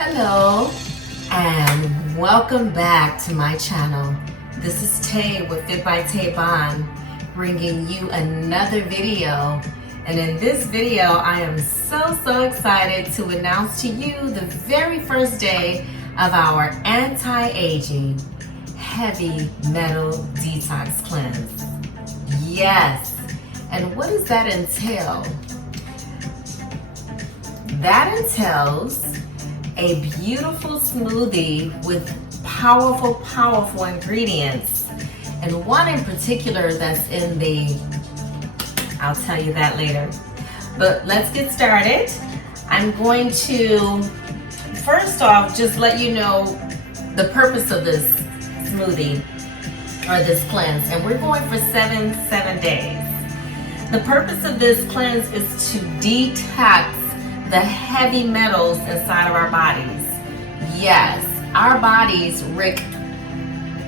Hello and welcome back to my channel. This is Tay with Fit by Tay Bond, bringing you another video. And in this video, I am so excited to announce to you the very first day of our anti-aging heavy metal detox cleanse. Yes, and what does that entail? That entails a beautiful smoothie with powerful ingredients, and one in particular that's in I'll tell you that later. But let's get started. I'm going to first off just let you know the purpose of this smoothie or this cleanse, and we're going for seven days. The purpose of this cleanse is to detox the heavy metals inside of our bodies. Yes, our bodies wreak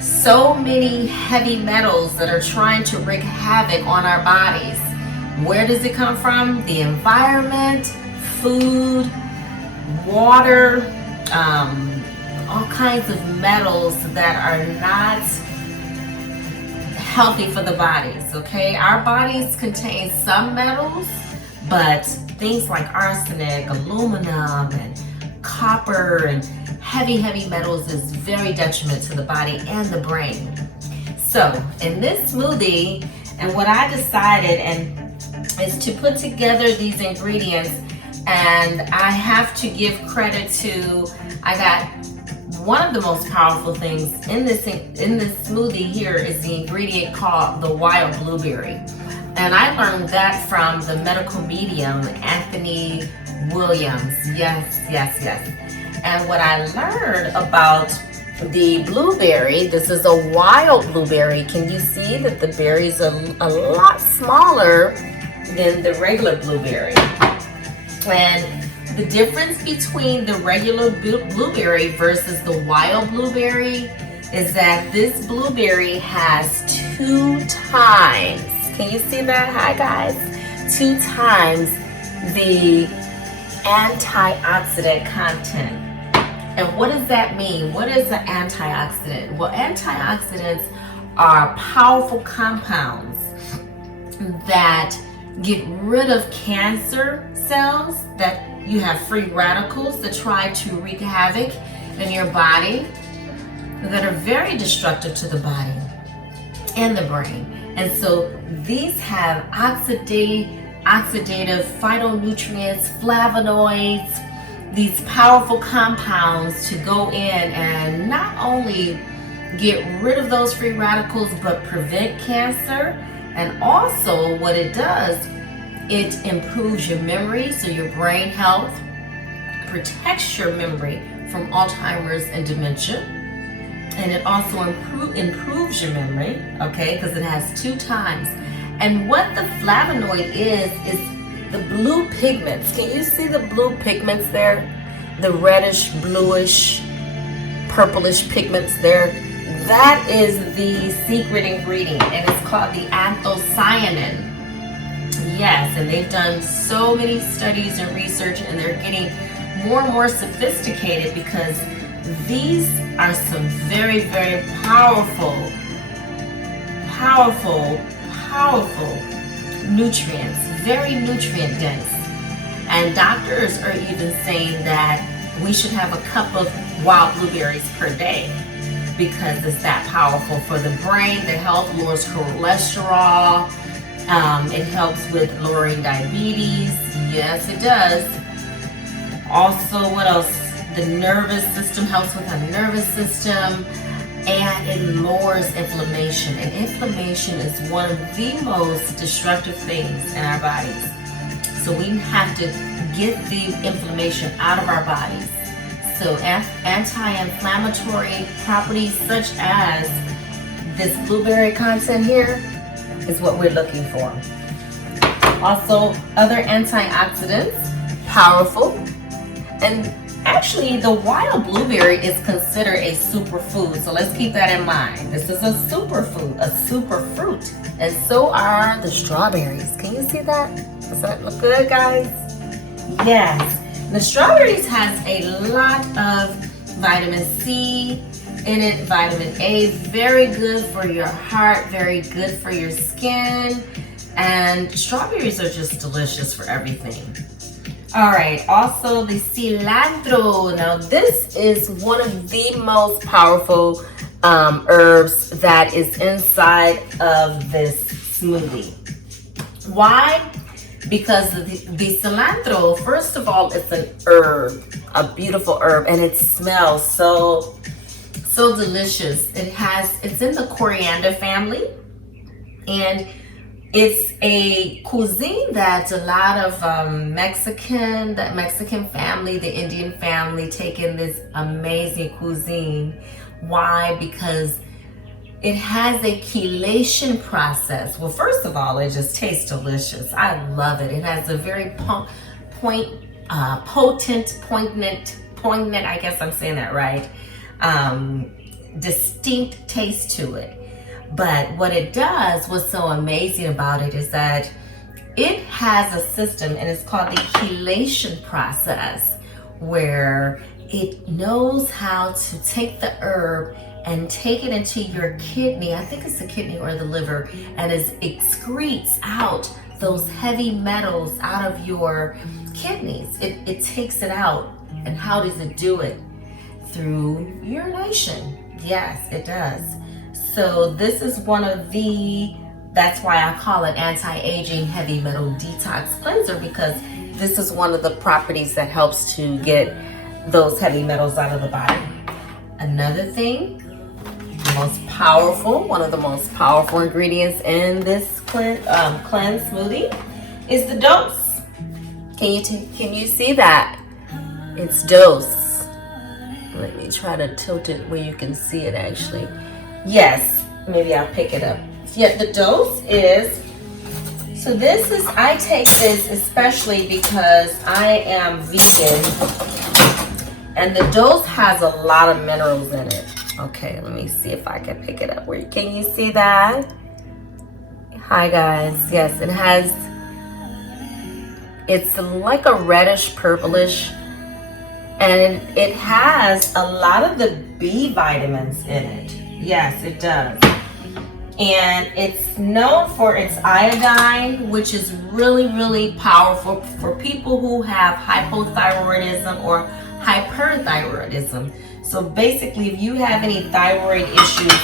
so many heavy metals that are trying to wreak havoc on our bodies. Where does it come from? The environment, food, water, all kinds of metals that are not healthy for the bodies, okay? Our bodies contain some metals, but things like arsenic, aluminum, and copper, and heavy metals is very detriment to the body and the brain. So in this smoothie, and what I decided is to put together these ingredients, and I have to give credit to, I got one of the most powerful things in this smoothie here is the ingredient called the wild blueberry. And I learned that from the medical medium, Anthony Williams. Yes. And what I learned about the blueberry, this is a wild blueberry. Can you see that the berries are a lot smaller than the regular blueberry? And the difference between the regular blueberry versus the wild blueberry is that this blueberry has 2 times, can you see that? Hi guys. 2 times the antioxidant content. And what does that mean? What is an antioxidant? Well, antioxidants are powerful compounds that get rid of cancer cells, that you have free radicals that try to wreak havoc in your body, that are very destructive to the body and the brain. And so these have oxidative phytonutrients, flavonoids, these powerful compounds to go in and not only get rid of those free radicals, but prevent cancer. And also what it does, it improves your memory, so your brain health, protects your memory from Alzheimer's and dementia. And it also improves your memory, okay, because it has 2 times. And what the flavonoid is the blue pigments. Can you see the blue pigments there? The reddish, bluish, purplish pigments there. That is the secret ingredient, and it's called the anthocyanin. Yes, and they've done so many studies and research, and they're getting more and more sophisticated because these are some very powerful nutrients, very nutrient dense. And doctors are even saying that we should have a cup of wild blueberries per day because it's that powerful for the brain. The health, lowers cholesterol. It helps with lowering diabetes. Yes, it does. Also, what else? The nervous system, helps with our nervous system, and it lowers inflammation. And inflammation is one of the most destructive things in our bodies. So we have to get the inflammation out of our bodies. So anti-inflammatory properties such as this blueberry content here is what we're looking for. Also, other antioxidants, powerful. And actually, the wild blueberry is considered a superfood, so let's keep that in mind. This is a superfood, a superfruit, and so are the strawberries. Can you see that? Does that look good, guys? Yes. The strawberries has a lot of vitamin C in it, vitamin A, very good for your heart, very good for your skin, and strawberries are just delicious for everything. All right, also the cilantro. Now this is one of the most powerful herbs that is inside of this smoothie. Why? Because the cilantro, first of all, it's an herb, a beautiful herb, and it smells so delicious. It's in the coriander family, and it's a cuisine that a lot of Mexican family, the Indian family, take in this amazing cuisine. Why? Because it has a chelation process. Well, first of all, it just tastes delicious. I love it. It has a very poignant, I guess I'm saying that right, distinct taste to it. But what it does, what's so amazing about it is that it has a system, and it's called the chelation process, where it knows how to take the herb and take it into your kidney, I think it's the kidney or the liver, and it excretes out those heavy metals out of your kidneys. It takes it out. And how does it do it? Through urination. Yes, it does. So this is one of that's why I call it anti-aging heavy metal detox cleanser, because this is one of the properties that helps to get those heavy metals out of the body. Another thing, one of the most powerful ingredients in this cleanse smoothie is the Dulce. Can you see that? It's Dulce. Let me try to tilt it where you can see it actually. Yes, maybe I'll pick it up. Yeah, the Dulce is, I take this especially because I am vegan, and the Dulce has a lot of minerals in it. Okay, let me see if I can pick it up. Can you see that? Hi guys, yes, it's like a reddish purplish, and it has a lot of the B vitamins in it. Yes, it does. And it's known for its iodine, which is really, really powerful for people who have hypothyroidism or hyperthyroidism. So basically, if you have any thyroid issues,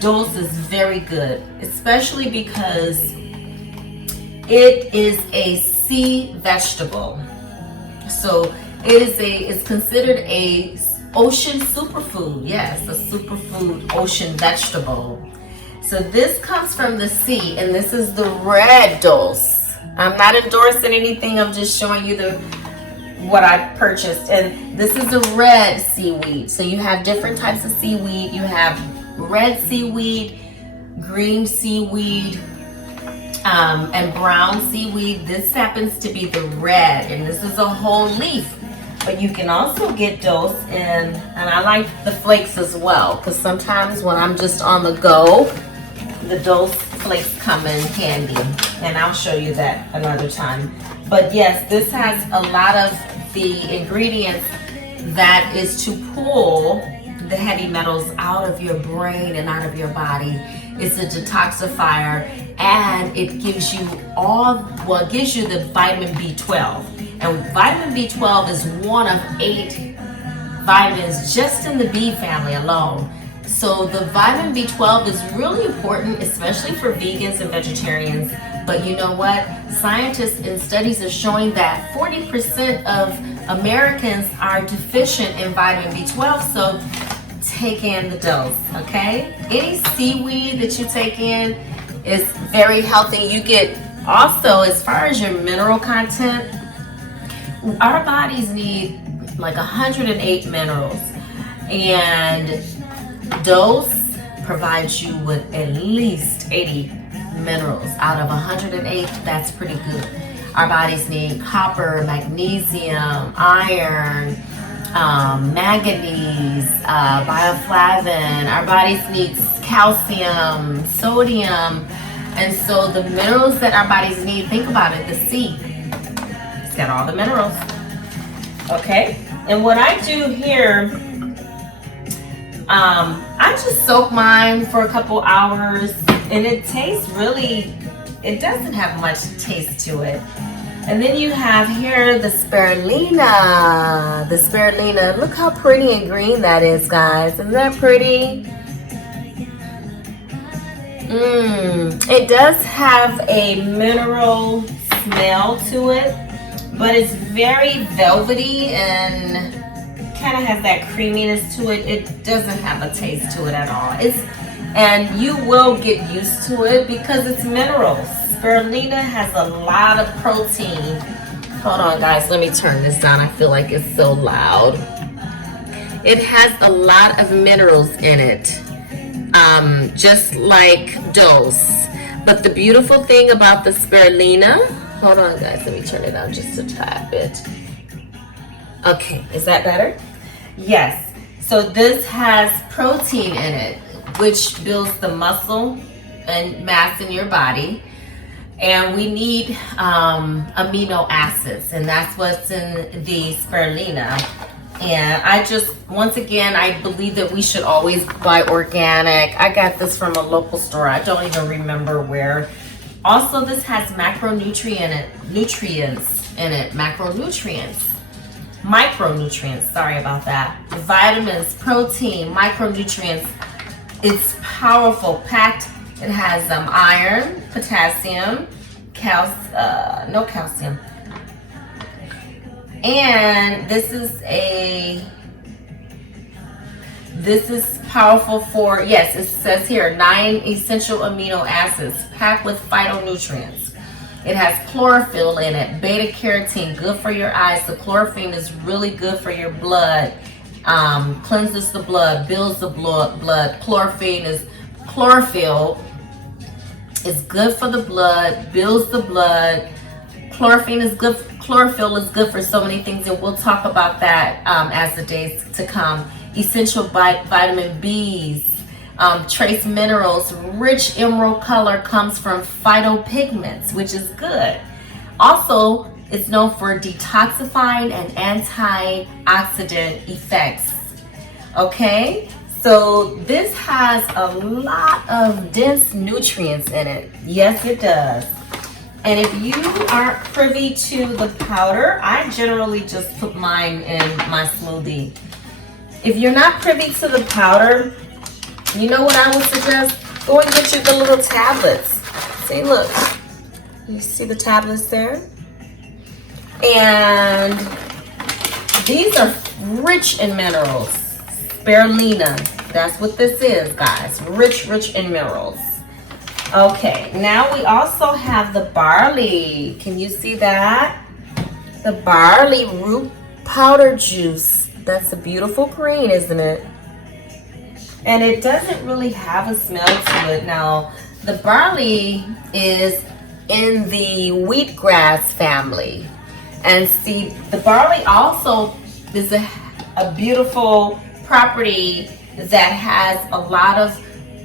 Dulce is very good, especially because it is a sea vegetable. So it's considered a ocean superfood. Yes, a superfood ocean vegetable. So this comes from the sea, and this is the red Dulce. I'm not endorsing anything. I'm just showing you what I purchased. And this is the red seaweed. So you have different types of seaweed. You have red seaweed, green seaweed, and brown seaweed. This happens to be the red, and this is a whole leaf. But you can also get Dulce and I like the flakes as well, because sometimes when I'm just on the go, the Dulce flakes come in handy, and I'll show you that another time. But yes, this has a lot of the ingredients that is to pull the heavy metals out of your brain and out of your body. It's a detoxifier, and it gives you it gives you the vitamin B12. And vitamin B12 is one of 8 vitamins just in the B family alone. So the vitamin B12 is really important, especially for vegans and vegetarians. But you know what? Scientists and studies are showing that 40% of Americans are deficient in vitamin B12. So take in the Dulce, okay? Any seaweed that you take in is very healthy. You get also, as far as your mineral content, our bodies need like 108 minerals, and Dulce provides you with at least 80 minerals out of 108. That's pretty good. Our bodies need copper, magnesium, iron, manganese, bioflavin. Our bodies need calcium, sodium, and so the minerals that our bodies need, think about it, the sea, it's got all the minerals. Okay, and what I do here, I just soak mine for a couple hours, and it tastes really, it doesn't have much taste to it. And then you have here the spirulina. The spirulina, look how pretty and green that is, guys. Isn't that pretty? It does have a mineral smell to it, but it's very velvety and kind of has that creaminess to it. It doesn't have a taste to it at all. And you will get used to it because it's minerals. Spirulina has a lot of protein. Hold on, guys, let me turn this down. I feel like it's so loud. It has a lot of minerals in it, just like Dulce. But the beautiful thing about the spirulina, hold on, guys, let me turn it down just a tad bit. Okay, is that better? Yes. So this has protein in it, which builds the muscle and mass in your body. And we need amino acids, and that's what's in the spirulina. And I just, once again, I believe that we should always buy organic. I got this from a local store. I don't even remember where. Also, this has nutrients in it, micronutrients, sorry about that. Vitamins, protein, micronutrients. It's powerful, packed. It has iron, potassium, no calcium. And this is powerful for, yes, it says here, 9 essential amino acids packed with phytonutrients. It has chlorophyll in it, beta carotene, good for your eyes. The chlorophyll is really good for your blood, cleanses the blood, builds the blood. Chlorophyll is good for the blood, builds the blood. Chlorophyll is good for so many things, and we'll talk about that as the days to come. Essential vitamin B's, trace minerals, rich emerald color comes from phytopigments, which is good. Also, it's known for detoxifying and antioxidant effects. Okay? So this has a lot of dense nutrients in it. Yes, it does. And if you aren't privy to the powder, I generally just put mine in my smoothie. If you're not privy to the powder, you know what I would suggest? Go and get you the little tablets. See, look. You see the tablets there? And these are rich in minerals. Spirulina, that's what this is, guys. Rich in minerals. Okay, now we also have the barley. Can you see that? The barley root powder juice. That's a beautiful green, isn't it? And it doesn't really have a smell to it. Now, the barley is in the wheatgrass family. And see, the barley also is a beautiful property that has a lot of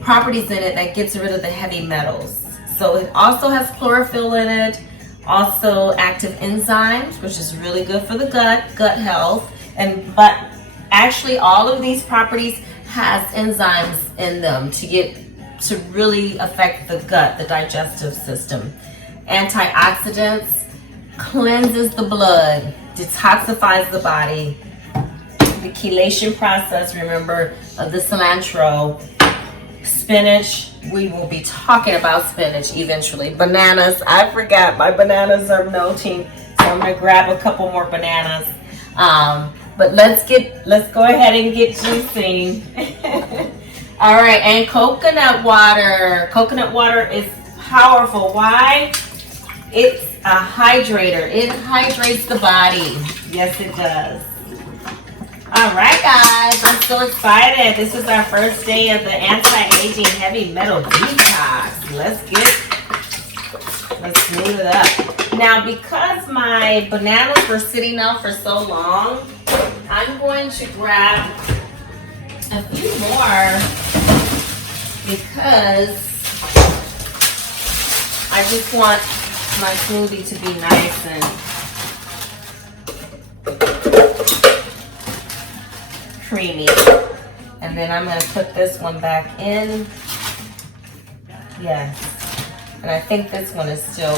properties in it that gets rid of the heavy metals. So it also has chlorophyll in it, also active enzymes, which is really good for the gut health. But actually all of these properties has enzymes in them to really affect the gut, the digestive system. Antioxidants, cleanses the blood, detoxifies the body. The chelation process, remember, of the cilantro. Spinach, we will be talking about spinach eventually. Bananas, I forgot my bananas are melting, so I'm gonna grab a couple more bananas. But let's go ahead and get juicing. All right, and coconut water. Coconut water is powerful. Why? It's a hydrator. It hydrates the body. Yes, it does. All right, guys, I'm so excited. This is our first day of the anti-aging heavy metal detox. Let's smooth it up. Now, because my bananas were sitting out for so long, I'm going to grab a few more because I just want my smoothie to be nice and creamy. And then I'm gonna put this one back in. Yes. And I think this one is still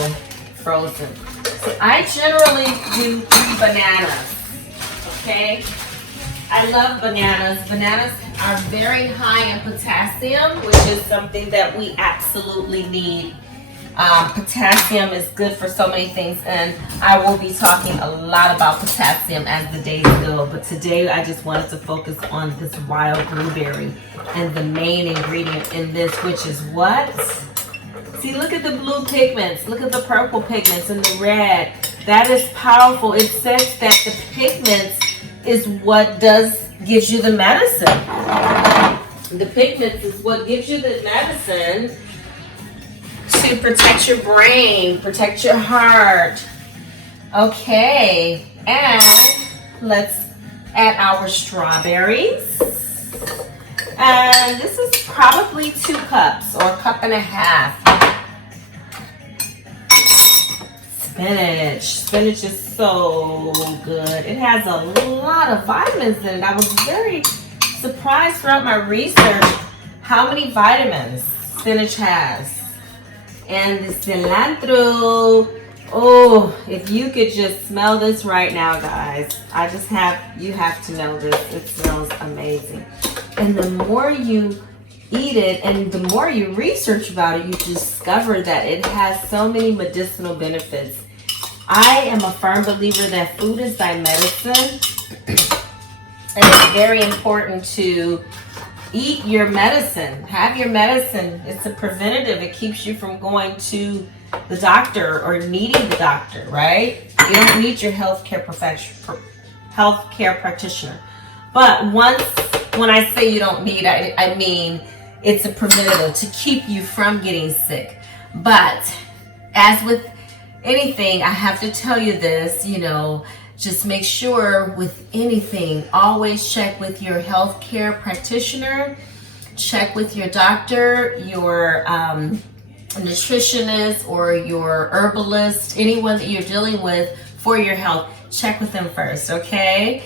frozen. So I generally do 3 bananas, okay? I love bananas. Bananas are very high in potassium, which is something that we absolutely need. Potassium is good for so many things, and I will be talking a lot about potassium as the days go, but today I just wanted to focus on this wild blueberry and the main ingredient in this, which is what? See, look at the blue pigments, look at the purple pigments and the red. That is powerful. It says that the pigments is what gives you the medicine. The pigments is what gives you the medicine to protect your brain, protect your heart. Okay, and let's add our strawberries. And this is probably 2 cups or 1.5 cups. Spinach. Spinach is so good. It has a lot of vitamins in it. I was very surprised throughout my research how many vitamins spinach has. And the cilantro. Oh, if you could just smell this right now, guys. You have to know this. It smells amazing. And the more you eat it and the more you research about it, you discover that it has so many medicinal benefits. I am a firm believer that food is thy medicine. And it's very important to eat your medicine. Have your medicine. It's a preventative. It keeps you from going to the doctor or needing the doctor, right? You don't need your healthcare practitioner. But when I say you don't need it, I mean it's a preventative to keep you from getting sick. But as with anything, I have to tell you this, just make sure with anything, always check with your healthcare practitioner, check with your doctor, your nutritionist, or your herbalist, anyone that you're dealing with for your health. Check with them first, okay?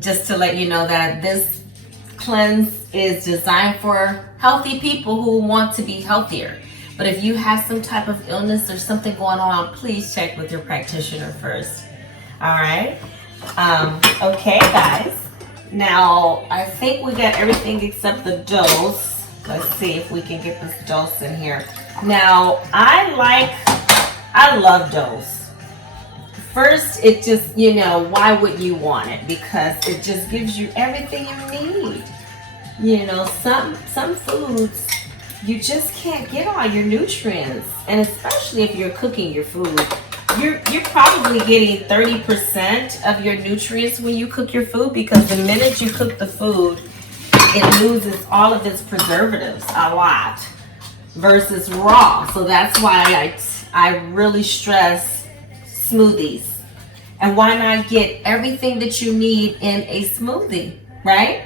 Just to let you know that this cleanse is designed for healthy people who want to be healthier. But if you have some type of illness or something going on, please check with your practitioner first. All right. Okay, guys. Now, I think we got everything except the Dulce. Let's see if we can get this Dulce in here. Now, I love Dulce. First, it just, why would you want it? Because it just gives you everything you need. Some foods, you just can't get all your nutrients. And especially if you're cooking your food, you're probably getting 30% of your nutrients when you cook your food, because the minute you cook the food, it loses all of its preservatives a lot versus raw. So that's why I really stress smoothies. And why not get everything that you need in a smoothie, right?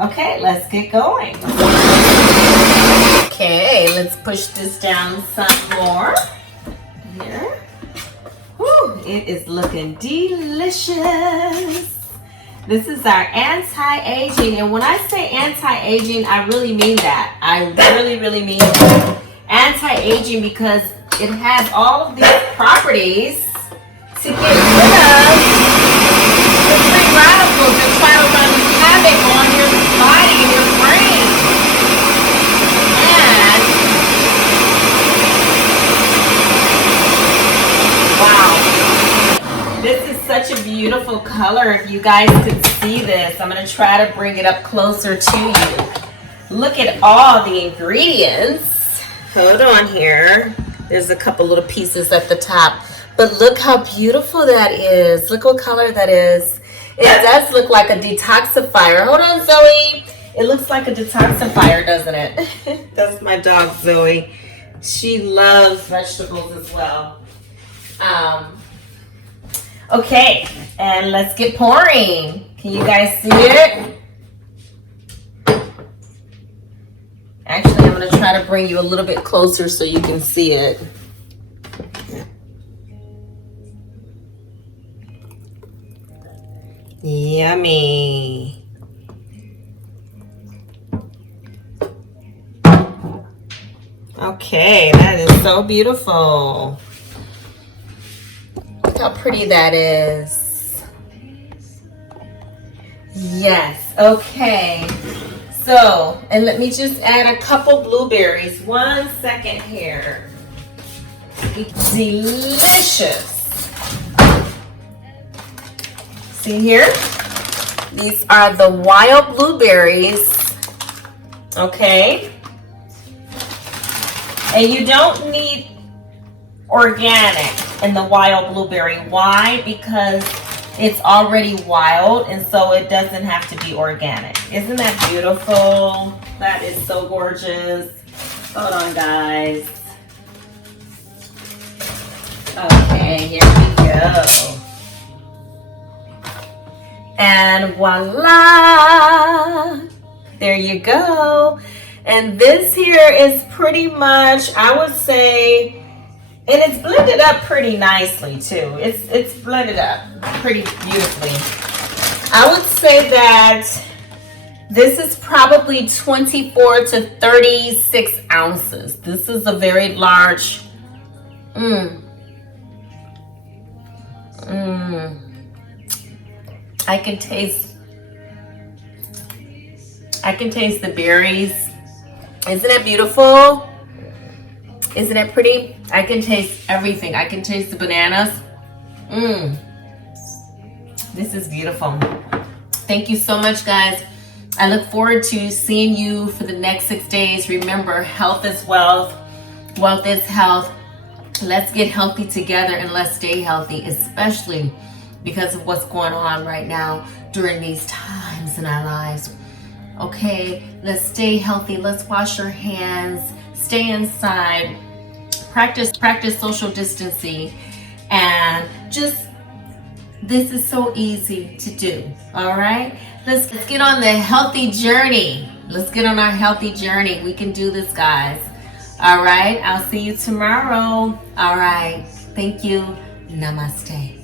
Okay, let's get going. Okay, let's push this down some more. Here. Whew, it is looking delicious. This is our anti-aging. And when I say anti-aging, I really mean that. I really, really mean that. Anti-aging because it has all of these properties to get rid of the free radicals that try to run havoc on your body and your brain. And wow, this is such a beautiful color. If you guys could see this, I'm going to try to bring it up closer to you. Look at all the ingredients. Hold on here. There's a couple little pieces at the top. But look how beautiful that is. Look what color that is. It does look like a detoxifier. Hold on, Zoe. It looks like a detoxifier, doesn't it? That's my dog, Zoe. She loves vegetables as well. Okay, and let's get pouring. Can you guys see it? Actually, I'm going to try to bring you a little bit closer so you can see it. Yummy. Okay, that is so beautiful. Look how pretty that is. Yes, okay. So, and let me just add a couple blueberries. 1 second here. Delicious. See here? These are the wild blueberries. Okay. And you don't need organic in the wild blueberry. Why? Because it's already wild, and so it doesn't have to be organic. Isn't that beautiful? That is so gorgeous. Hold on, guys. Okay, here we go. And voila! There you go. And this here is pretty much, I would say, and it's blended up pretty nicely too. It's blended up pretty beautifully. I would say that this is probably 24 to 36 ounces. This is a very large. I can taste the berries. Isn't it beautiful? Isn't it pretty? I can taste everything. I can taste the bananas. This is beautiful. Thank you so much, guys. I look forward to seeing you for the next 6 days. Remember, health is wealth. Wealth is health. Let's get healthy together and let's stay healthy, especially because of what's going on right now during these times in our lives. Okay, let's stay healthy. Let's wash our hands. Stay inside. Practice social distancing. And just, this is so easy to do. All right? Let's get on the healthy journey. Let's get on our healthy journey. We can do this, guys. All right? I'll see you tomorrow. All right. Thank you. Namaste.